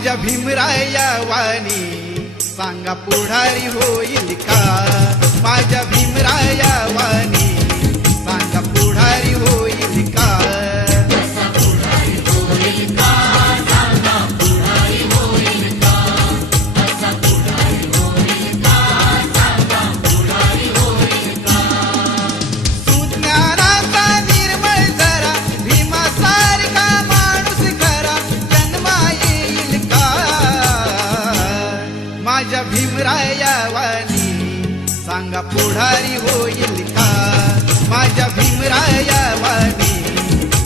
माझ्या भीमराया वाणी सांगा पुढारी होईल का? माझ्या भीमराया वाणी सांगा पुढारी होईल का? सुज्ञानाचा निर्मळ जरा भीमासारखा माणूस खरा जन्मा येईल का? माझ्या भीमराया वाणी सांगा पुढारी